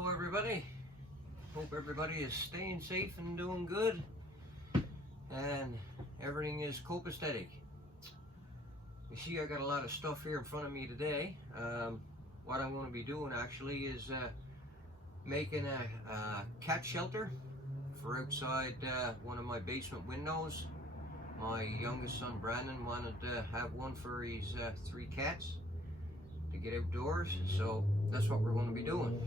Hello everybody, hope everybody is staying safe and doing good and everything is copacetic. You see, I got a lot of stuff here in front of me today. What I'm going to be doing actually is making a cat shelter for outside one of my basement windows. My youngest son Brandon wanted to have one for his 3 cats to get outdoors, so that's what we're going to be doing.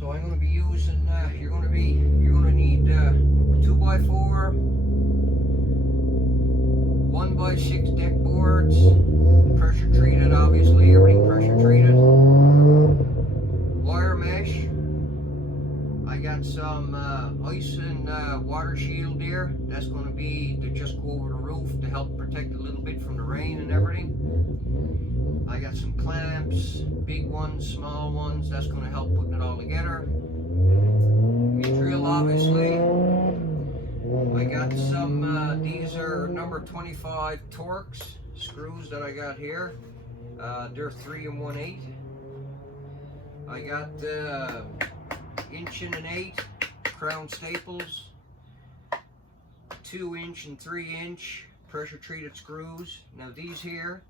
So I'm going to be using, you're going to need 2x4, 1x6 deck boards, pressure treated, obviously, everything pressure treated, wire mesh. I got some ice and water shield here. That's going to be to just go over the roof to help protect a little bit from the rain and everything. I got some clamps, big ones, small ones. That's going to help putting it all together. Your drill, obviously. I got some, these are number 25 Torx screws that I got here. They're 3 1/8. I got 1 1/8 crown staples, 2 and 3 pressure treated screws. Now these here,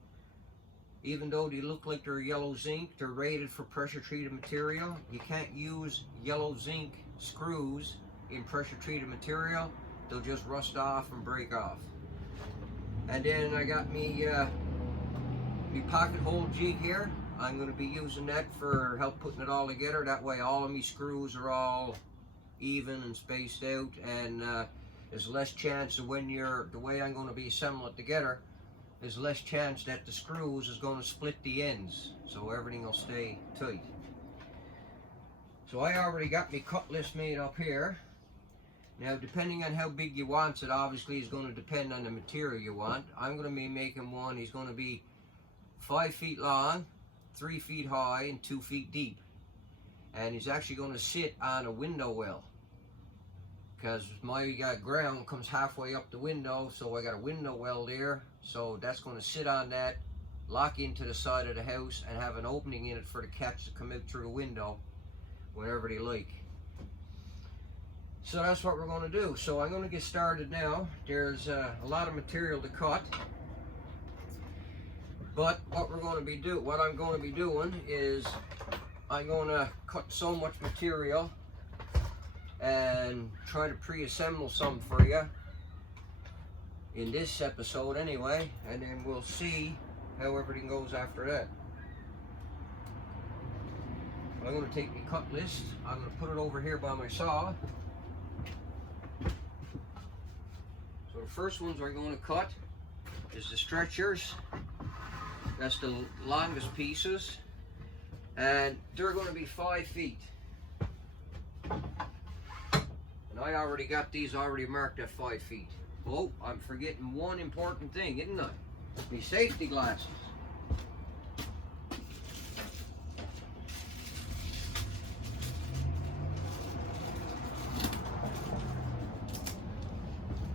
even though they look like they're yellow zinc, they're rated for pressure treated material. You can't use yellow zinc screws in pressure treated material. They'll just rust off and break off. And then I got me pocket hole jig here. I'm going to be using that for help putting it all together. That way all of me screws are all even and spaced out, and there's less chance of when the way I'm going to be assembling it together, there's less chance that the screws is going to split the ends, so everything will stay tight. So I already got my cut list made up here. Now, depending on how big you want it, obviously is going to depend on the material you want. I'm going to be making one. He's going to be 5 feet long, 3 feet high, and 2 feet deep. And he's actually going to sit on a window well, because my ground comes halfway up the window, so I got a window well there. So that's going to sit on that, lock into the side of the house, and have an opening in it for the cats to come out through the window whenever they like. So that's what we're going to do. So I'm going to get started now. There's a lot of material to cut, but what I'm going to be doing is I'm going to cut so much material and try to pre-assemble some for you in this episode anyway, and then we'll see how everything goes after that. I'm going to take my cut list. I'm going to put it over here by my saw. So the first ones we're going to cut is the stretchers. That's the longest pieces, and they're going to be 5 feet. And I already got these already marked at 5 feet. Oh, I'm forgetting one important thing, isn't I? My safety glasses.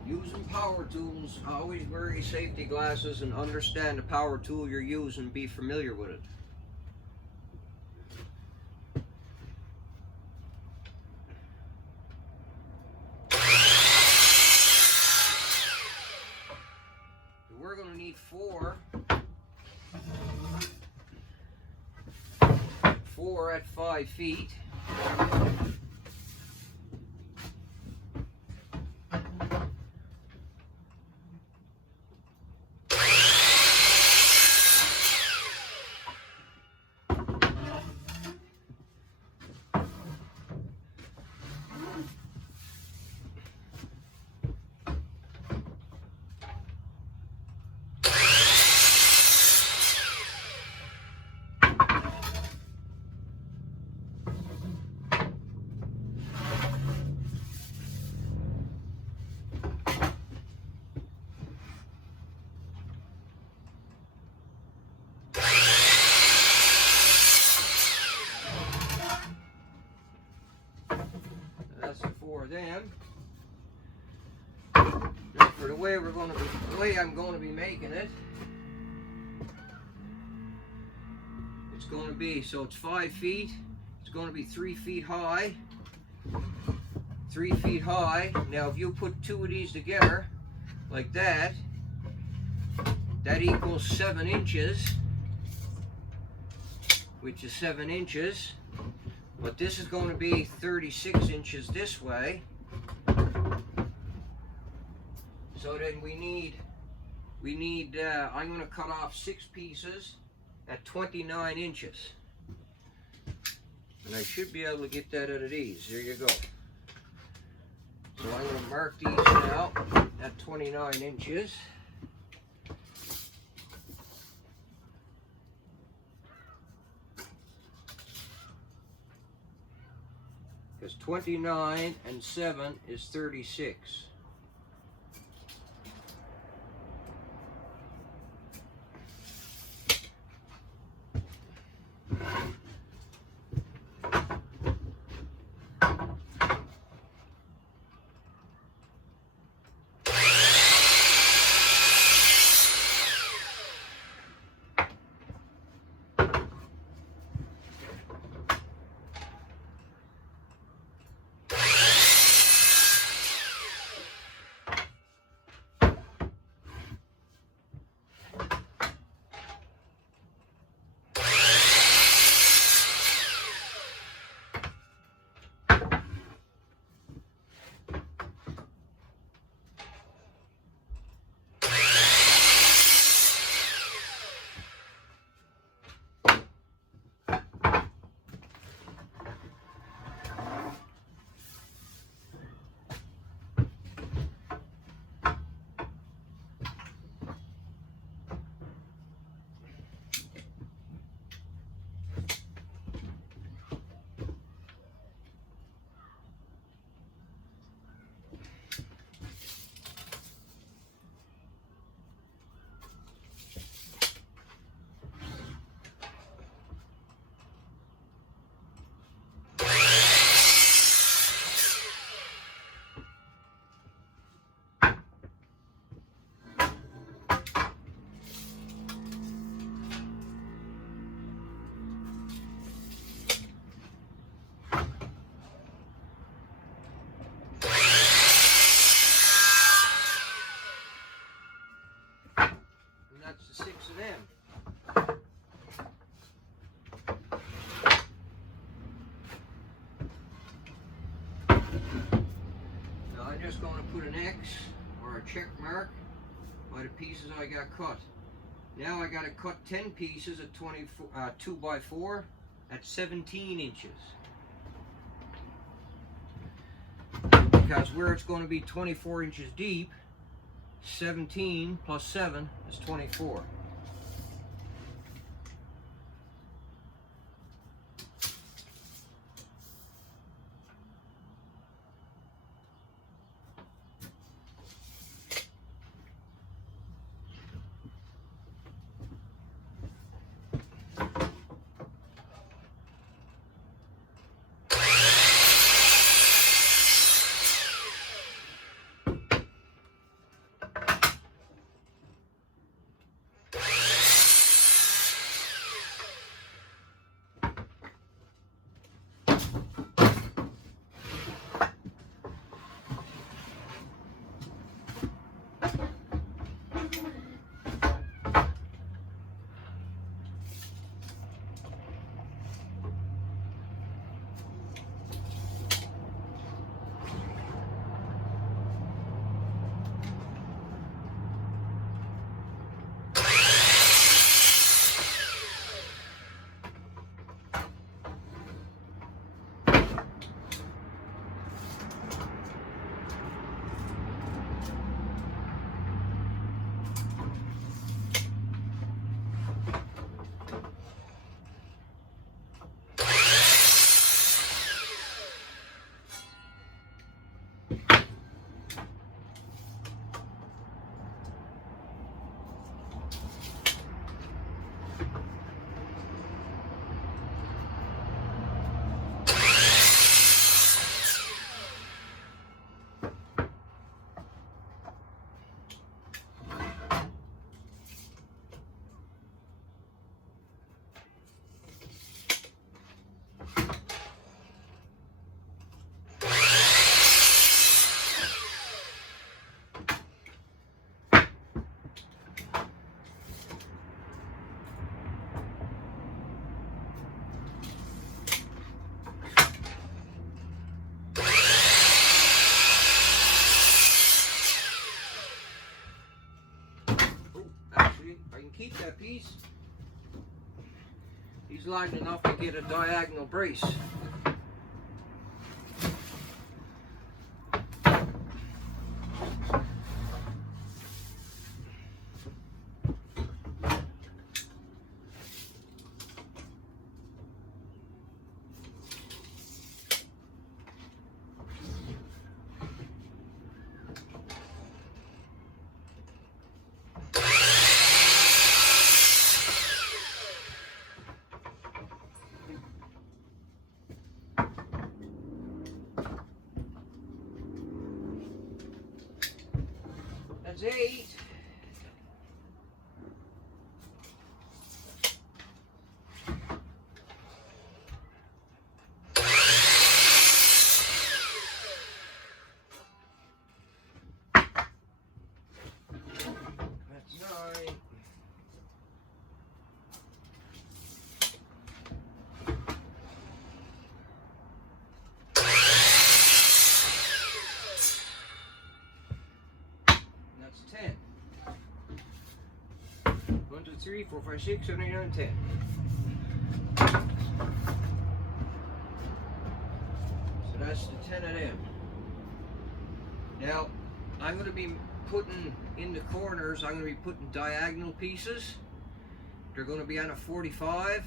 Using power tools, always wear your safety glasses and understand the power tool you're using, be familiar with it. We're going to need 4 at 5 feet. That's the 4 of them. Now for the way I'm going to be making it, it's going to be, so it's 5 feet. It's going to be 3 feet high. 3 feet high. Now if you put 2 of these together like that, that equals 7 inches, which is 7 inches. But this is going to be 36 inches this way. So then we need I'm going to cut off 6 pieces at 29 inches. And I should be able to get that out of these. There you go. So I'm going to mark these now at 29 inches. Because 29 and 7 is 36. That's the 6 of them. Now I'm just going to put an X or a check mark by the pieces I got cut. Now I got to cut 10 pieces at 2 by 4 at 17 inches. Because where it's going to be 24 inches deep, 17 plus 7 is 24. keep that piece. He's lined enough to get a diagonal brace. That's 8. That's 9. That's 10. 1, 2, 3, 4, 5, 6, 7, 8, 9, 10. So that's the 10 of them. Now, I'm going to be putting in the corners, I'm going to be putting diagonal pieces. They're going to be on a 45.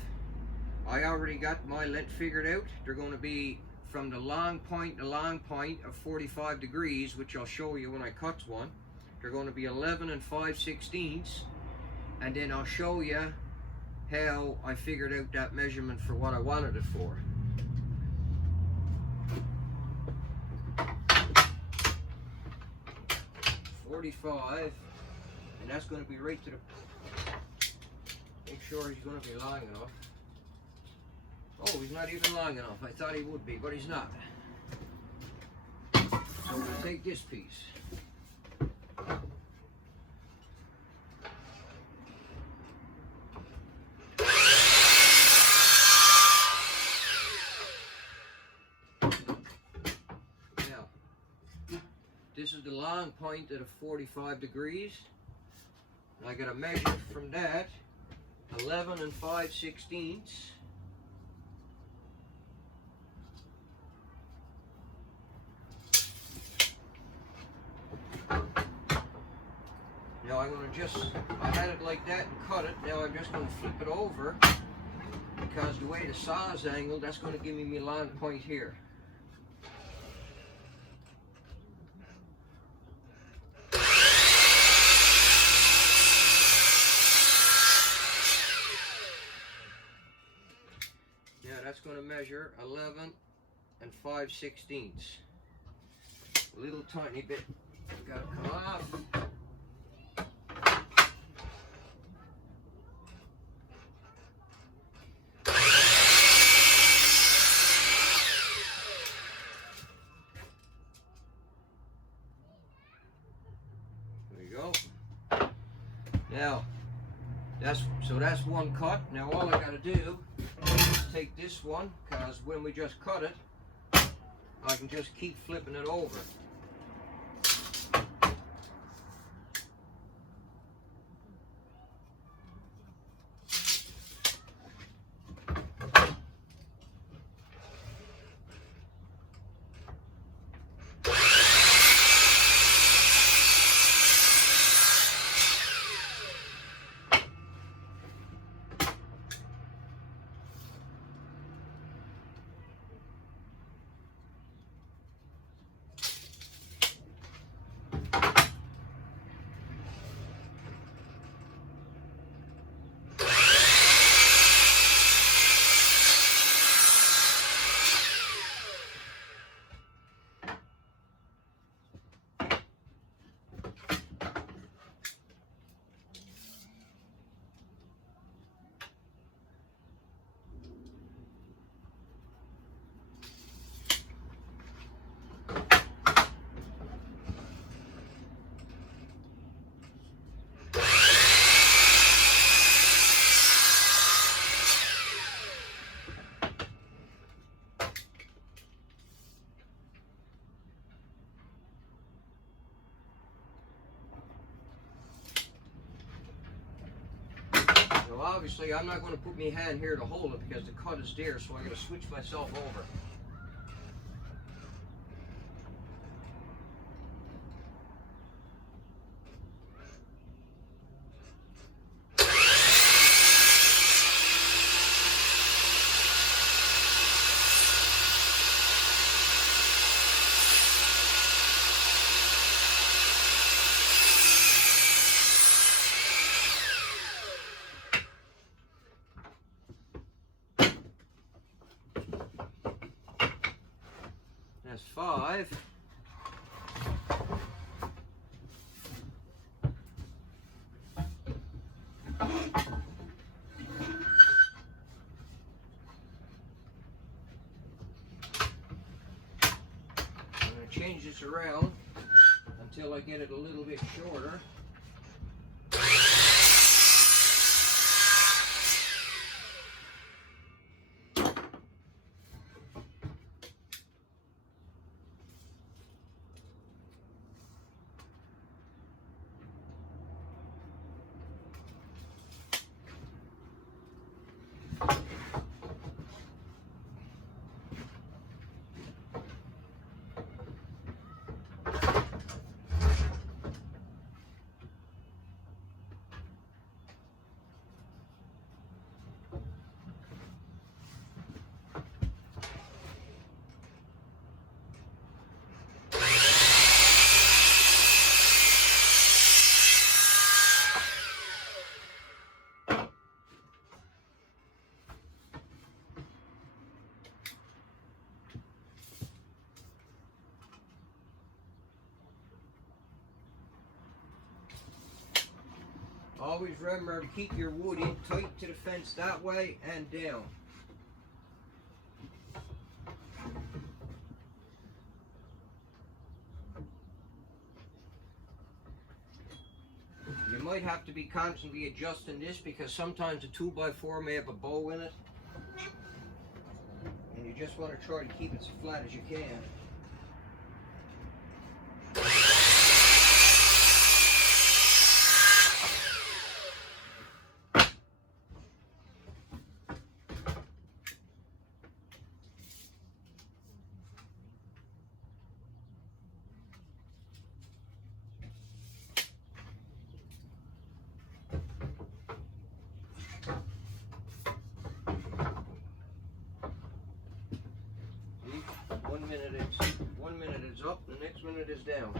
I already got my length figured out. They're going to be from the long point to long point of 45 degrees, which I'll show you when I cut one. They're going to be 11 and 5/16, and then I'll show you how I figured out that measurement for what I wanted it for. .45, and that's going to be right to the. Make sure he's going to be long enough. Oh, he's not even long enough. I thought he would be, but he's not. So we'll take this piece. Now, this is the long point at a 45 degrees. I got to measure from that 11 and 5/16. Now I'm going to I had it like that and cut it. Now I'm just going to flip it over, because the way the saw is angled, that's going to give me my long point here. Now that's going to measure 11 and 5/16. A little tiny bit got to come off. Now, that's one cut. Now all I got to do is take this one, because when we just cut it, I can just keep flipping it over. So obviously I'm not going to put my hand here to hold it because the cut is there, so I'm going to switch myself over. That's 5. I'm going to change this around until I get it a little bit shorter. Always remember to keep your wood in tight to the fence that way and down. You might have to be constantly adjusting this because sometimes a 2x4 may have a bow in it. And you just want to try to keep it as flat as you can. One minute it's up, the next minute is down.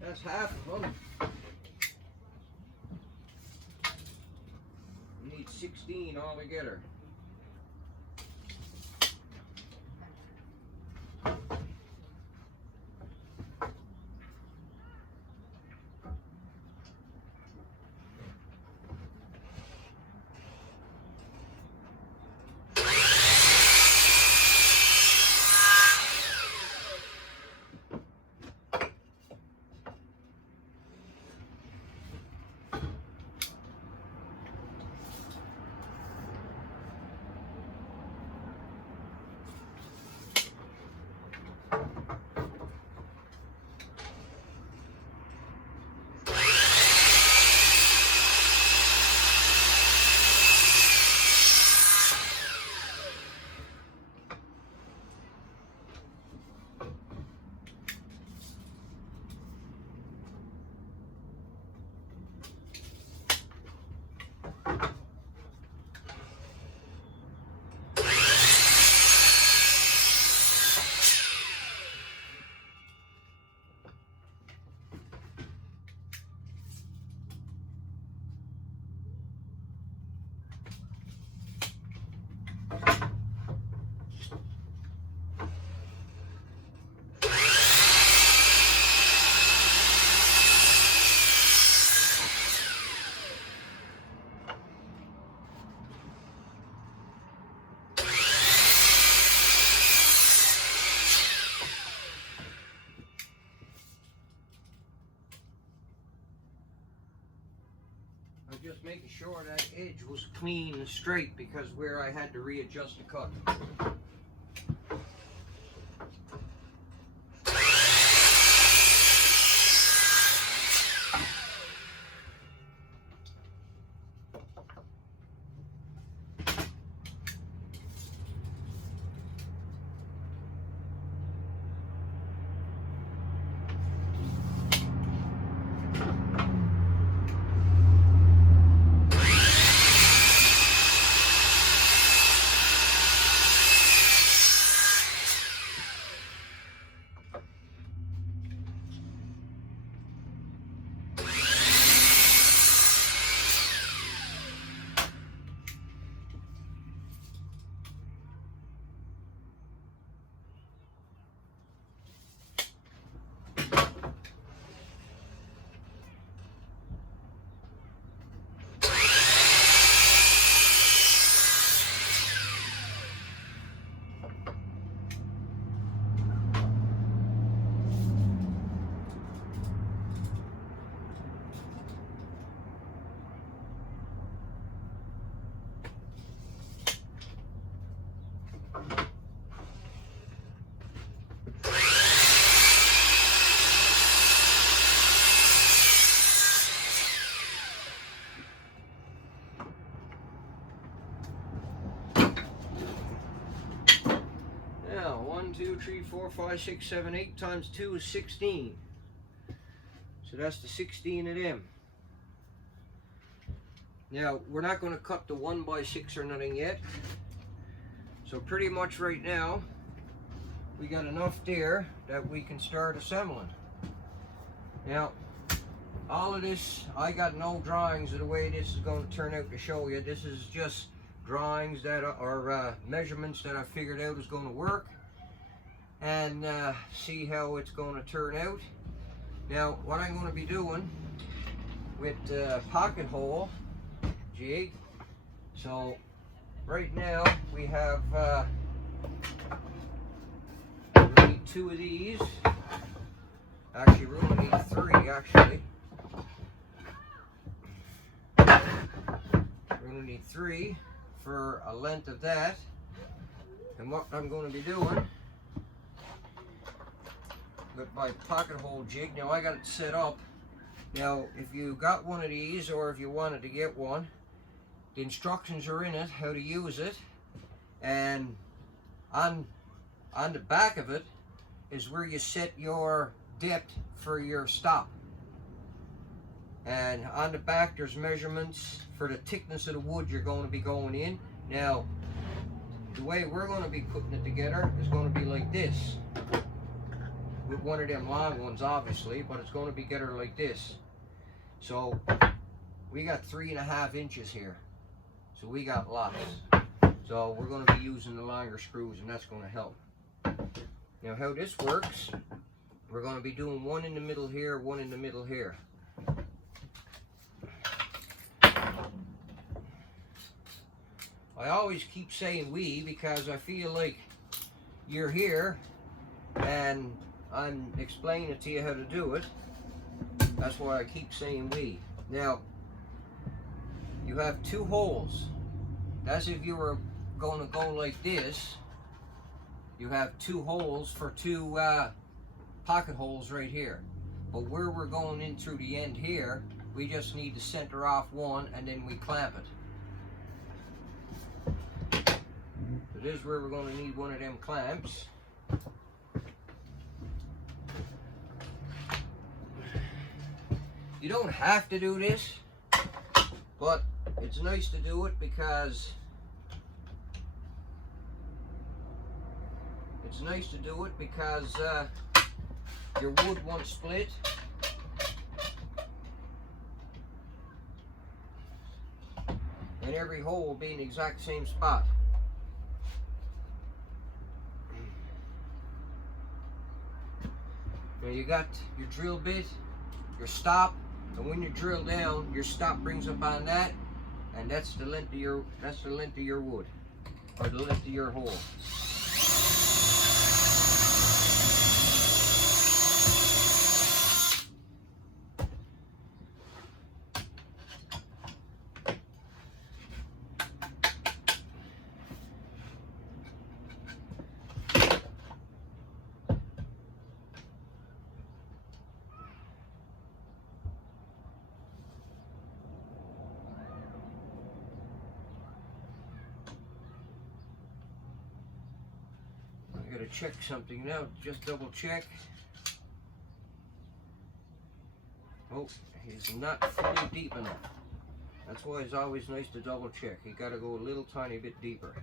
That's half of them. We need 16 altogether. sure that edge was clean and straight, because where I had to readjust the cut. Now, 1, 2, 3, 4, 5, 6, 7, 8 times 2 is 16. So that's the 16 of them. Now, we're not going to cut the 1x6 or nothing yet. So pretty much right now, we got enough there that we can start assembling. Now, all of this, I got no drawings of the way this is going to turn out to show you. This is just drawings that are measurements that I figured out is going to work, and see how it's going to turn out. Now, what I'm going to be doing with the pocket hole jig, so right now we have we need 2 of these. Actually, we only need 3 actually. We're going to need 3 for a length of that. And what I'm going to be doing with my pocket hole jig, now I got it set up. Now if you got one of these, or if you wanted to get one, the instructions are in it how to use it, and on the back of it is where you set your depth for your stop. And on the back there's measurements for the thickness of the wood you're going to be going in. Now, the way we're going to be putting it together is going to be like this, with one of them long ones obviously, but it's going to be together like this. So we got 3.5 inches here, so we got lots. So we're going to be using the longer screws, and that's going to help. Now how this works, we're going to be doing one in the middle here, one in the middle here. I always keep saying we because I feel like you're here and I'm explaining to you how to do it. That's why I keep saying we. Now, you have 2 holes. That's if you were going to go like this. You have 2 holes for 2 pocket holes right here. But where we're going in through the end here, we just need to center off one and then we clamp it. So this is where we're going to need one of them clamps. You don't have to do this, but it's nice to do it because your wood won't split. And every hole will be in the exact same spot. Now you got your drill bit, your stop, and when you drill down, your stop brings up on that, and that's the length of your wood, or the length of your hole. check something now, just double check. Oh, he's not fully deep enough. That's why it's always nice to double check. You gotta go a little tiny bit deeper.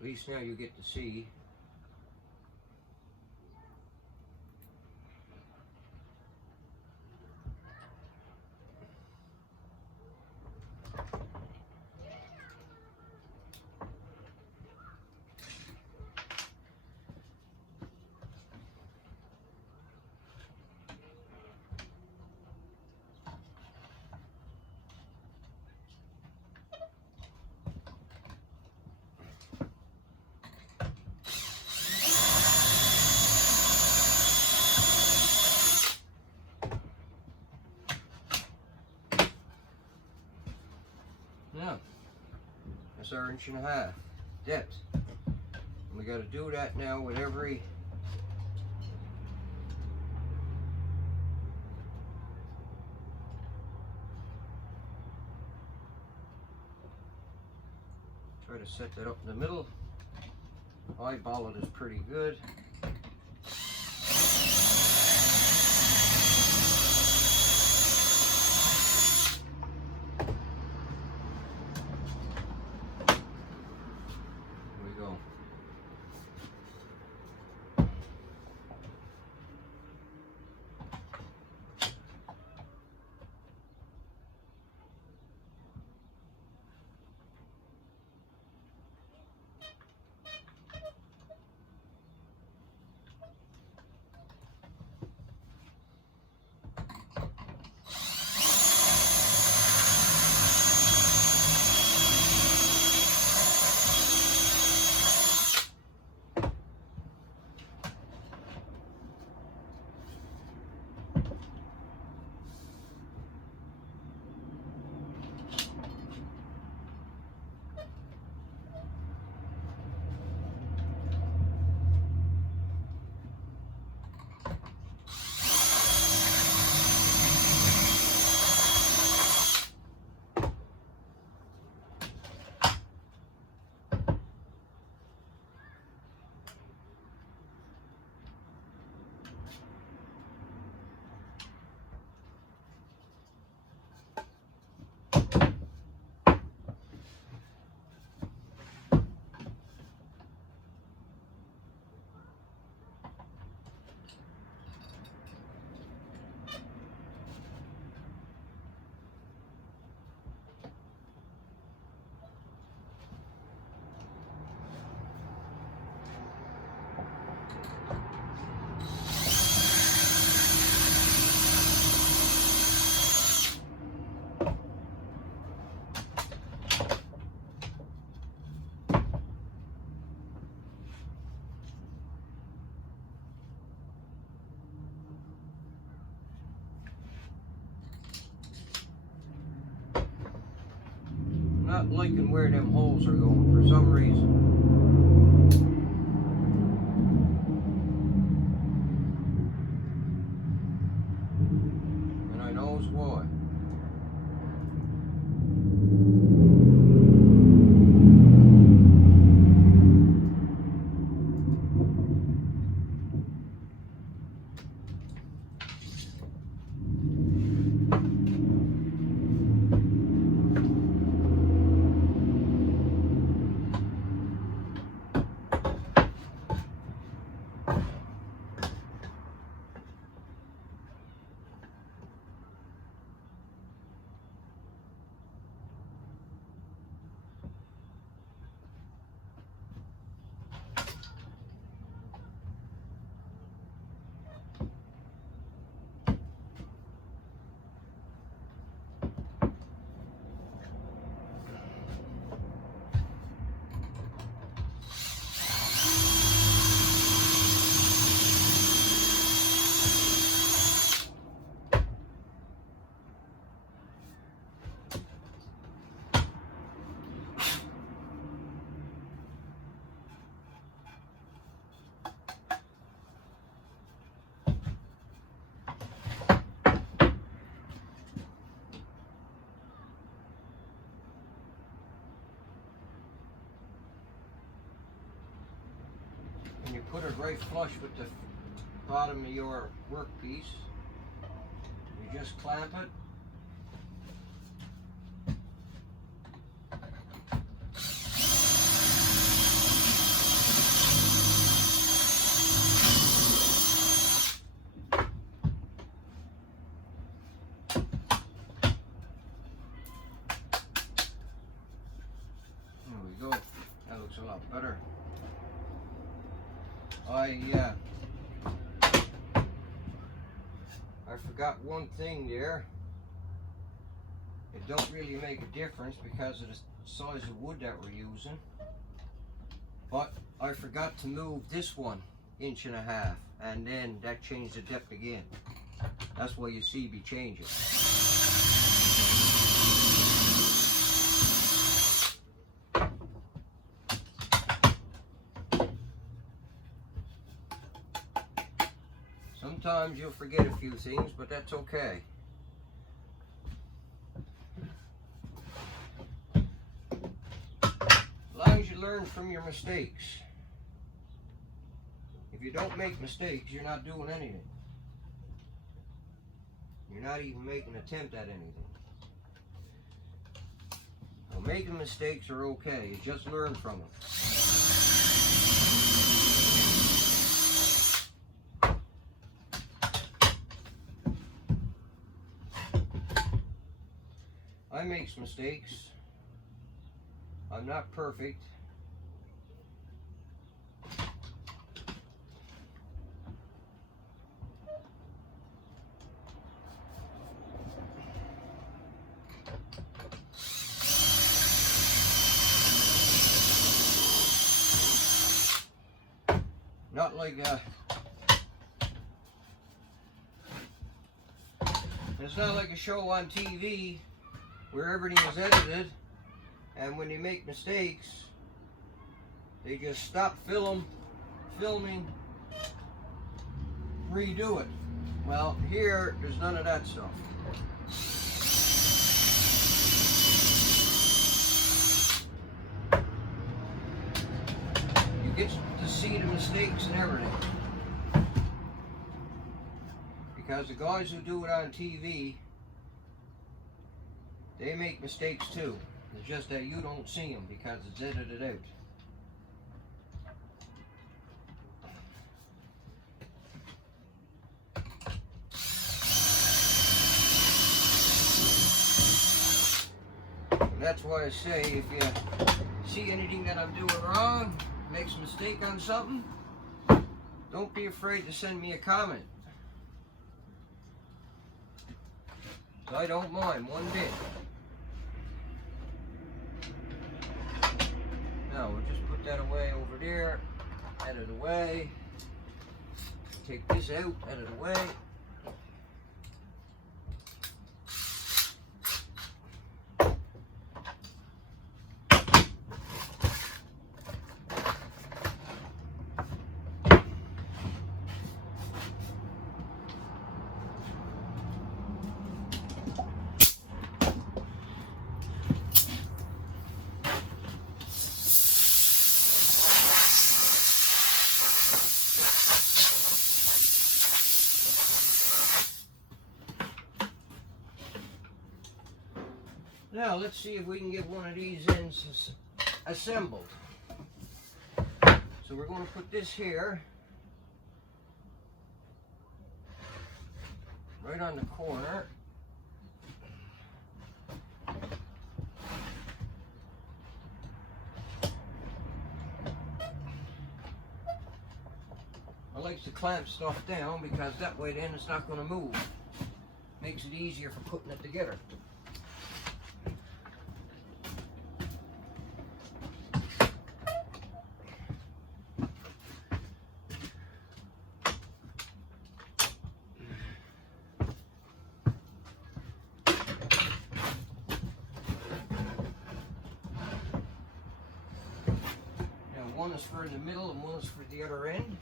At least now you get to see. Now, that's our 1.5 inch depth. And we got to do that now with every try to set that up in the middle. Eyeball it is pretty good. Not liking where them holes are going for some reason. And I knows why. put it right flush with the bottom of your workpiece. You just clamp it. There we go. That looks a lot better. I forgot one thing there. It don't really make a difference because of the size of wood that we're using. But I forgot to move this one 1.5 inches, and then that changed the depth again. That's why you see me changing. Sometimes you'll forget a few things, but that's okay. As long as you learn from your mistakes. If you don't make mistakes, you're not doing anything. You're not even making an attempt at anything. So making mistakes are okay. You just learn from them. I make mistakes. I'm not perfect. Not like it's not like a show on TV where everything is edited, and when they make mistakes, they just stop filming, redo it. Well, here, there's none of that stuff. You get to see the mistakes and everything. Because the guys who do it on TV, they make mistakes too. It's just that you don't see them because it's edited out. And that's why I say, if you see anything that I'm doing wrong, makes a mistake on something, don't be afraid to send me a comment. I don't mind one bit. Now we'll just put that away over there, out of the way. Take this out of the way. Now let's see if we can get one of these ends assembled. So we're going to put this here, right on the corner. I like to clamp stuff down because that way then it's not going to move. Makes it easier for putting it together. One is for the middle and one is for the other end.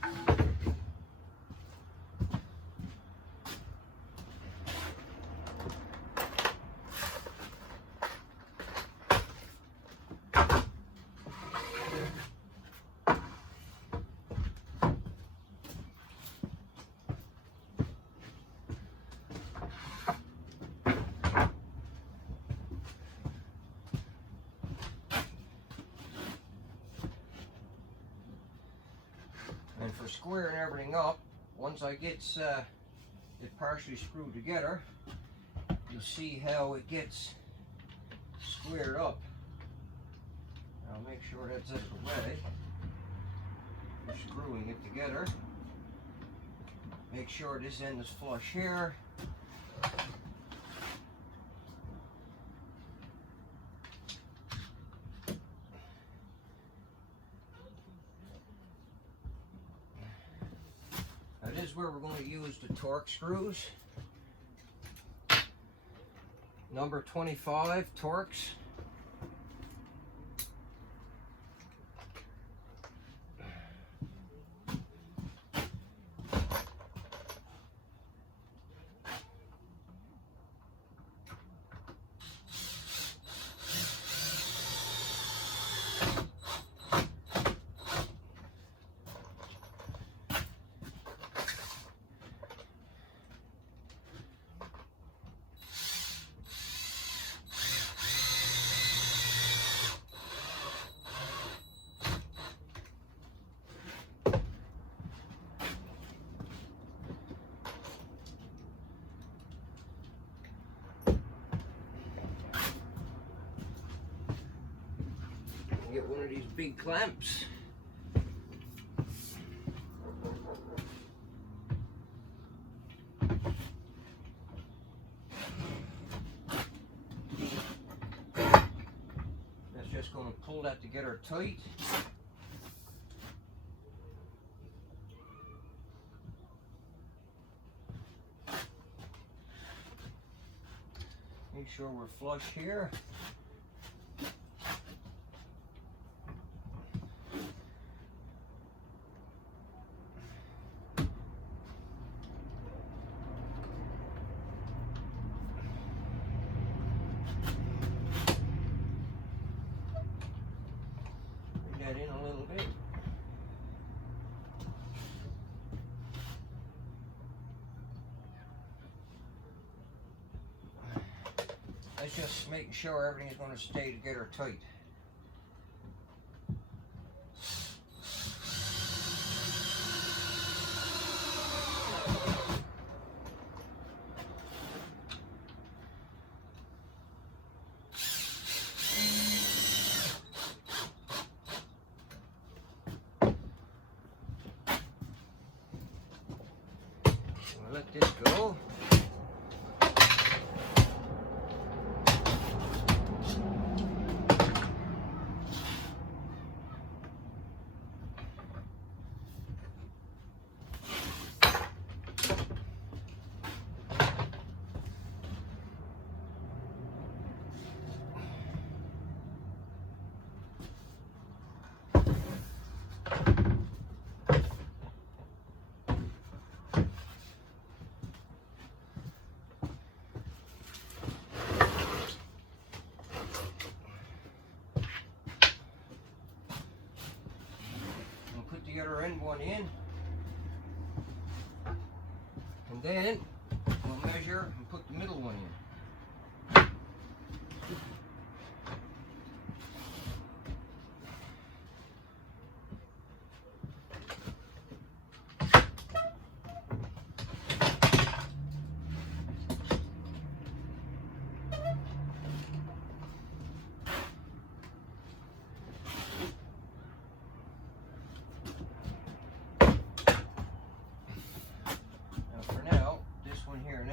squaring everything up. Once I get it partially screwed together, you'll see how it gets squared up. I'll make sure that's out of the way. You're screwing it together. Make sure this end is flush here. Now this is where we're going to use the Torx screws. Number 25 Torx. Get one of these big clamps. That's just going to pull that together tight. Make sure we're flush here. Bring that in a little bit. That's just making sure everything is going to stay together tight. We'll let this go. The other end one in, and then we'll measure and put the middle one in.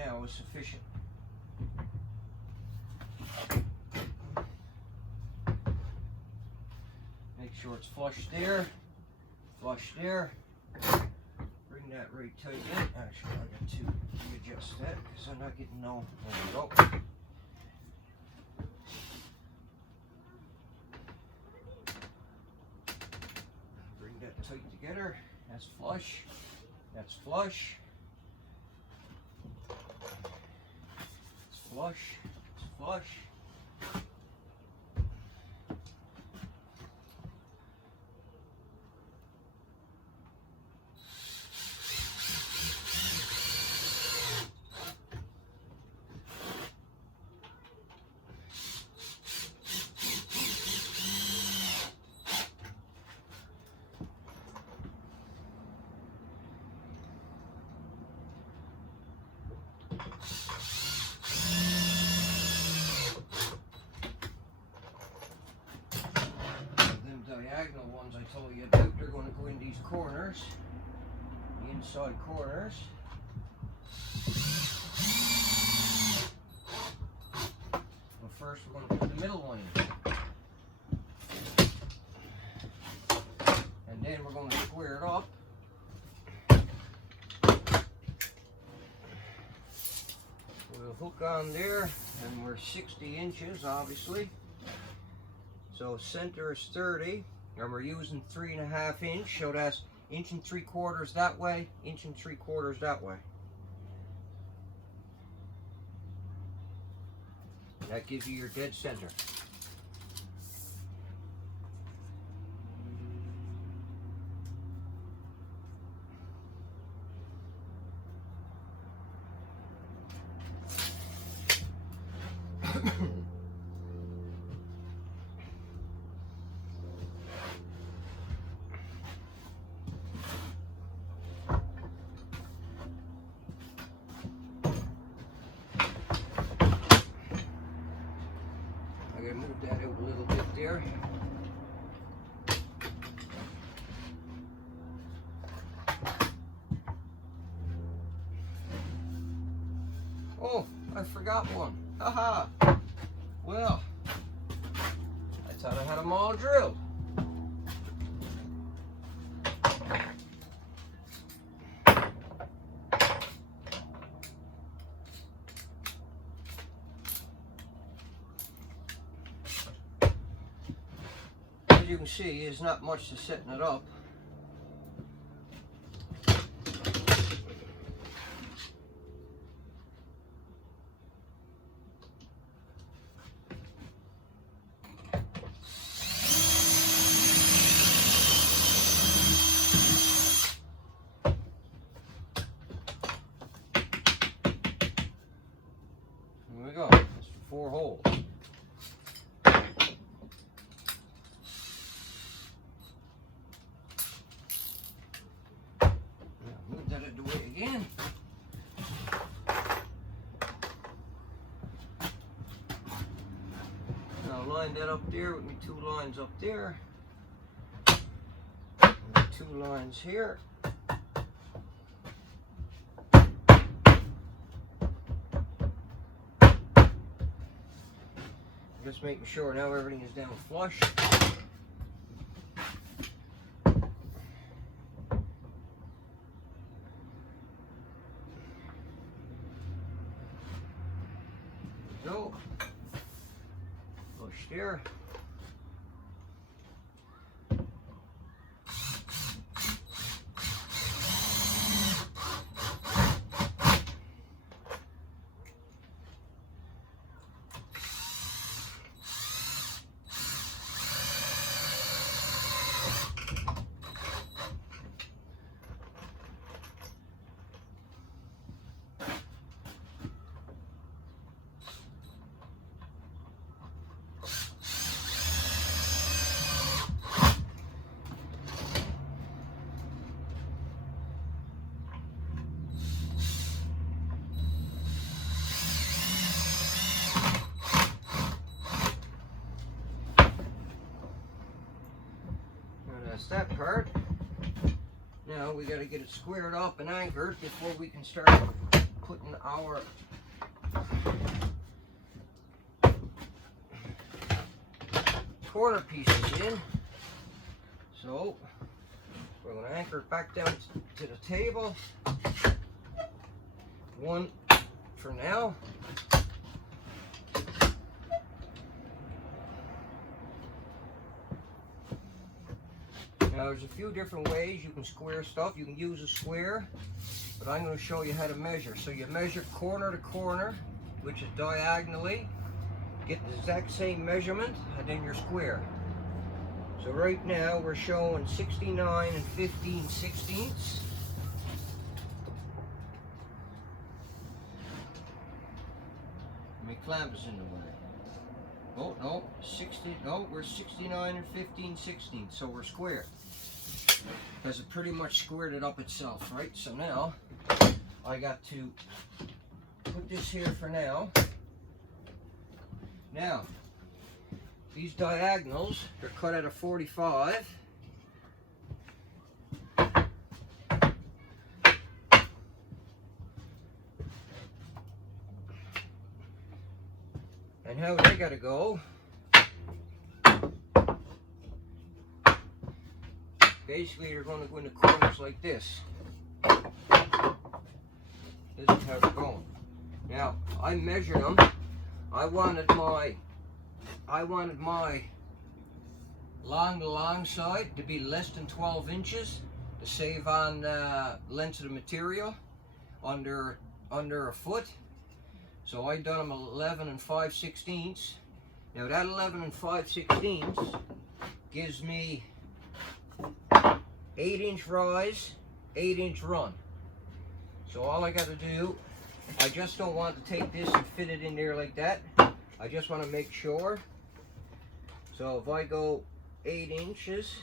Now is sufficient. Make sure it's flush there, flush there. Bring that right tight in. Actually, I got to readjust that because I'm not getting no. There we go. Bring that tight together. That's flush. That's flush. Flush, it's flush. So you doubt they're going to go in these corners, the inside corners. Well, first we're going to put the middle one in. And then we're going to square it up. We'll hook on there, and we're 60 inches, obviously. So center is 30, and we're using 3.5 inch, so that's 1 3/4 inches that way, 1 3/4 inches that way. That gives you your dead center. I gotta move that out a little bit there. Oh, I forgot one. Haha. Well, I thought I had them all drilled. As you can see, there's not much to setting it up. Here we go. That's 4 holes. Move that out of the way again. Now line that up there with me 2 lines up there. And 2 lines here. Just making sure now everything is down flush. Go. Flush there. That's that part. Now we got to get it squared up and anchored before we can start putting our corner pieces in. So we're going to anchor it back down to the table. One for now. Now there's a few different ways you can square stuff. You can use a square, but I'm going to show you how to measure. So you measure corner to corner, which is diagonally, get the exact same measurement, and then your square. So right now we're showing 69 15/16. My clamp is in the way. Oh no, 60. No, we're 69 15/16. So we're square. Because it pretty much squared it up itself, right? So now I got to put this here for now. Now these diagonals, they're cut at a 45. And how they gotta go, basically you're gonna go in the corners like this. This is how they're going. Now, I measured them. I wanted my along the long side to be less than 12 inches to save on length of the material under a foot. So I done them 11 5/16. Now that 11 5/16 gives me 8-inch rise, 8-inch run. So all I got to do, I just don't want to take this and fit it in there like that. I just want to make sure. So if I go 8 inches,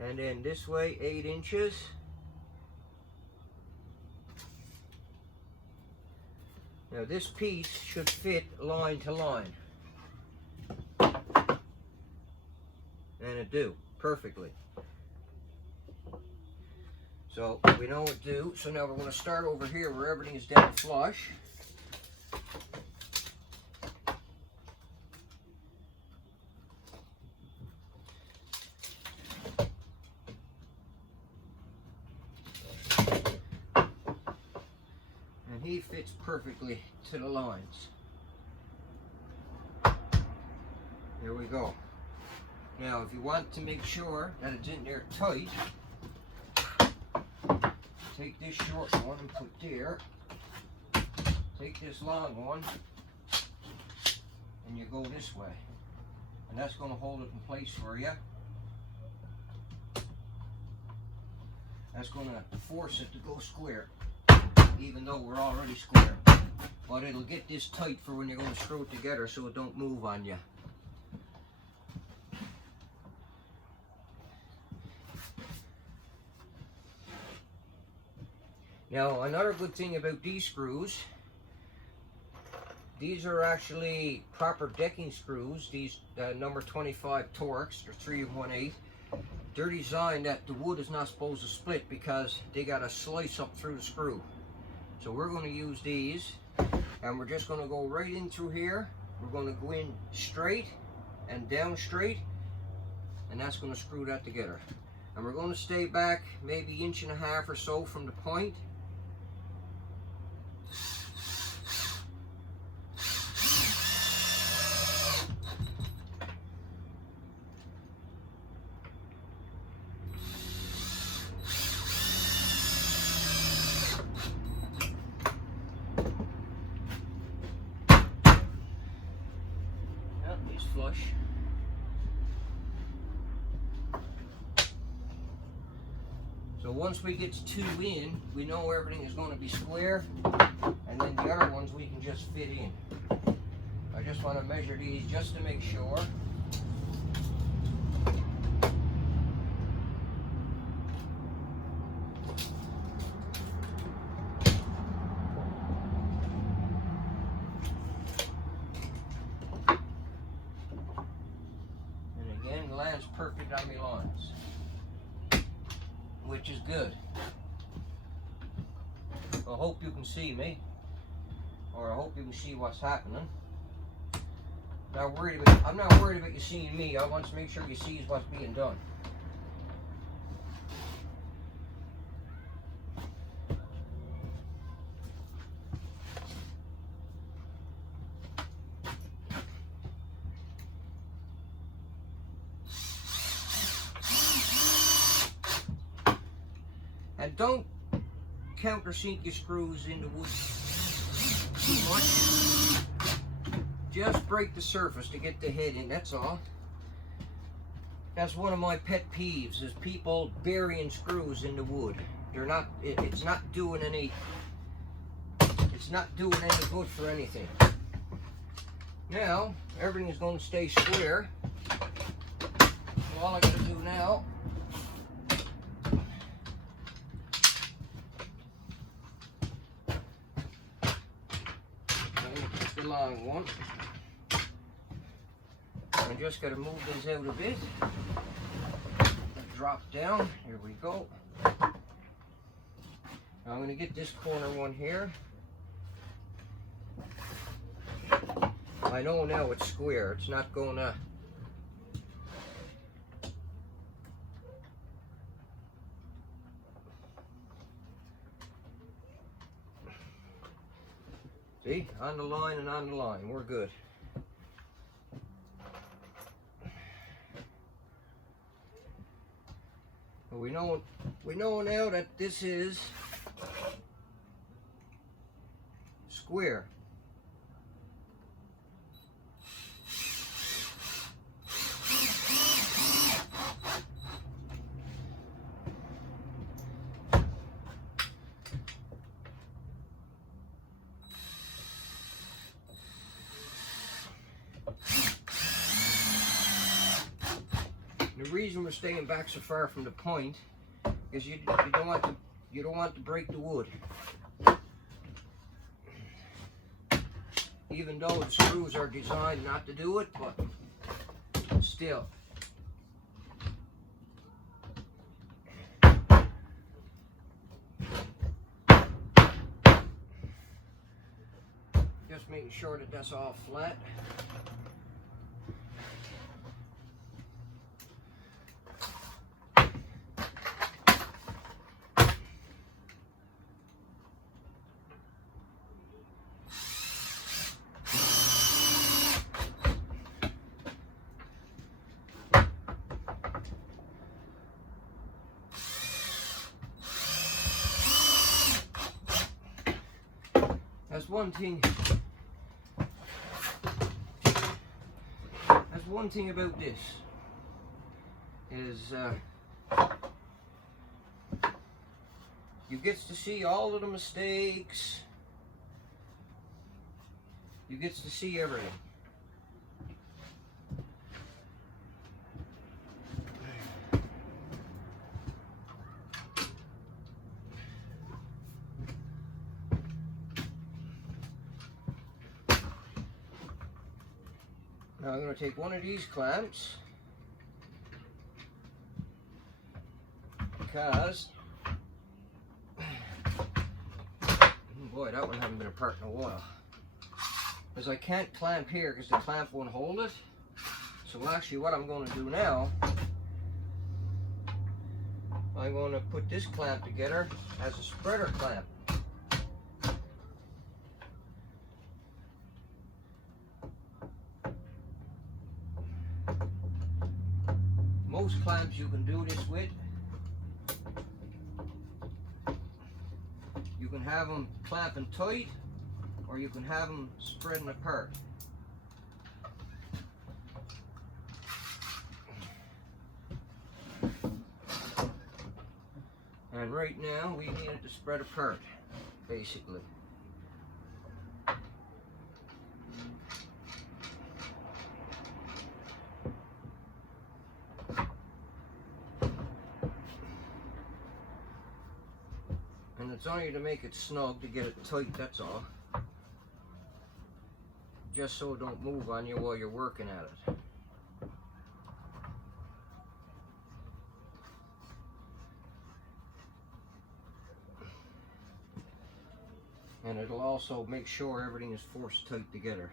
and then this way 8 inches, now this piece should fit line to line, and it do perfectly. So we know what to do. So now we're going to start over here where everything is down flush. And he fits perfectly to the lines. Here we go. Now if you want to make sure that it's in there tight, take this short one and put there. Take this long one and you go this way. And that's going to hold it in place for you. That's going to force it to go square, even though we're already square. But it'll get this tight for when you're going to screw it together so it don't move on you. Now, another good thing about these screws, these are actually proper decking screws. These number 25 Torx, they're 3 1/8. They're designed that the wood is not supposed to split because they got to slice up through the screw. So we're going to use these, and we're just going to go right in through here. We're going to go in straight and down straight, and that's going to screw that together. And we're going to stay back maybe 1.5 inches or so from the point. Flush. So once we get 2 in, we know everything is going to be square, and then the other ones we can just fit in. I just want to measure these just to make sure. Lands perfect on my lines, which is good. I hope you can see me, or I hope you can see what's happening. I'm not worried about you seeing me. I want to make sure you see what's being done. And don't countersink your screws into wood too much. Just break the surface to get the head in, that's all. That's one of my pet peeves, is people burying screws in the wood. They're not, it's not doing any good for anything. Now, everything is going to stay square. So all I got to do now, the long one, I just got to move this out a bit, drop down, here we go. Now I'm going to get this corner one here, I know now it's square. It's not gonna. See, on the line and on the line. We're good. But we know now that this is square. The reason we're staying back so far from the point is you don't want to break the wood. Even though the screws are designed not to do it, but still. Just making sure that that's all flat. That's one thing about this is you get to see all of the mistakes. You get to see everything. Now I'm going to take one of these clamps because, boy, that one hasn't been apart in a while. Because I can't clamp here because the clamp won't hold it. So actually what I'm going to do now, I'm going to put this clamp together as a spreader clamp. Most clamps you can do this with. You can have them clamping tight, or you can have them spreading apart. And right now we need it to spread apart, basically. And it's only to make it snug, to get it tight, that's all. Just so it don't move on you while you're working at it. And it'll also make sure everything is forced tight together.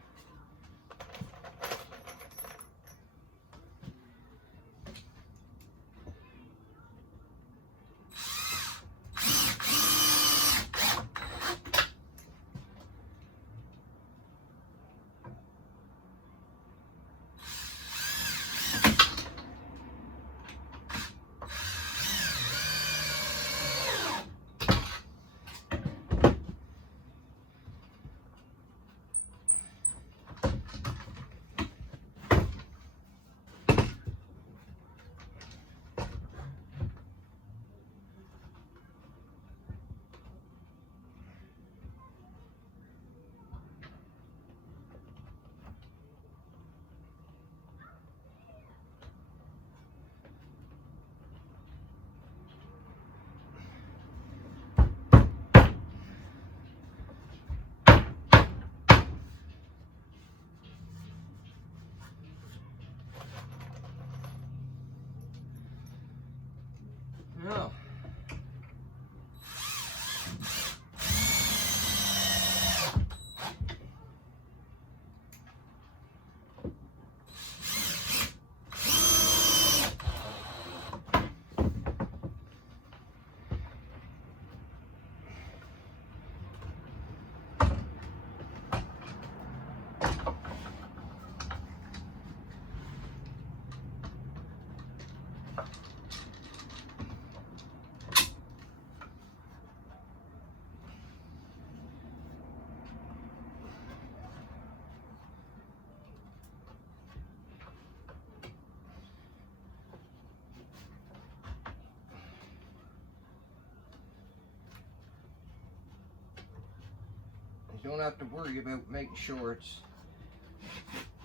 You don't have to worry about making sure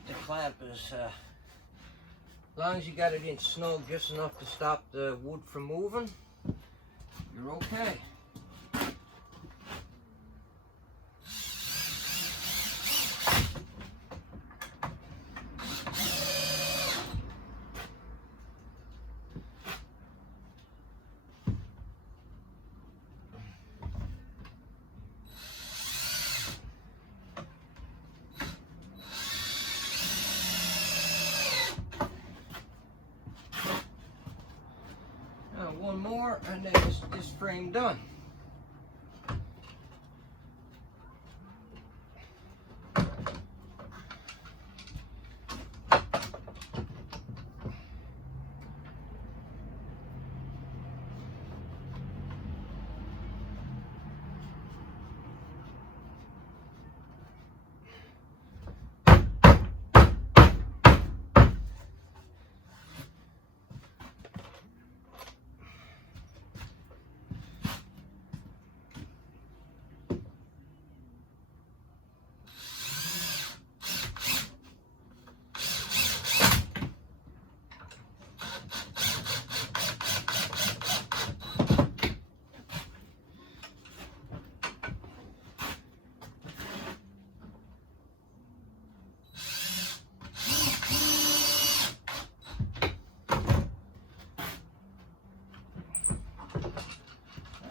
the clamp is, as long as you got it in snug just enough to stop the wood from moving, you're okay. One more and then this frame done.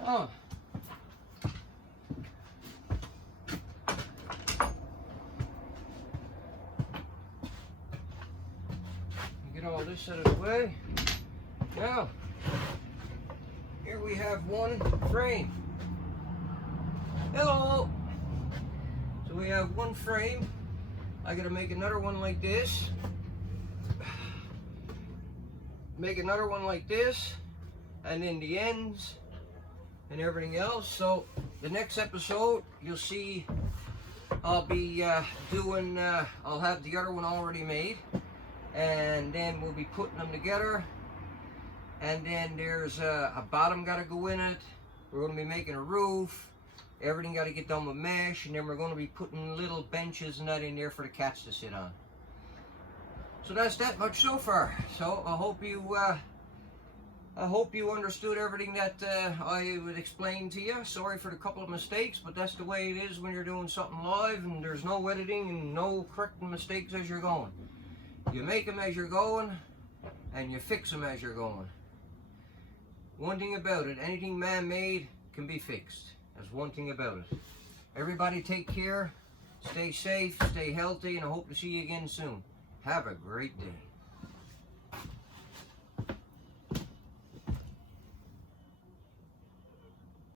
Oh. Get all this out of the way. Now, here we have one frame. Hello. So we have one frame. I gotta make another one like this. Make another one like this, and then the ends and everything else. So the next episode you'll see I'll be doing I'll have the other one already made, and then we'll be putting them together, and then there's a bottom got to go in it. We're going to be making a roof, everything got to get done with mesh, and then we're going to be putting little benches and that in there for the cats to sit on. So that's that much so far. So I hope you understood everything that I would explain to you. Sorry for the couple of mistakes, but that's the way it is when you're doing something live and there's no editing and no correcting mistakes as you're going. You make them as you're going and you fix them as you're going. One thing about it, anything man-made can be fixed. That's one thing about it. Everybody take care, stay safe, stay healthy, and I hope to see you again soon. Have a great day.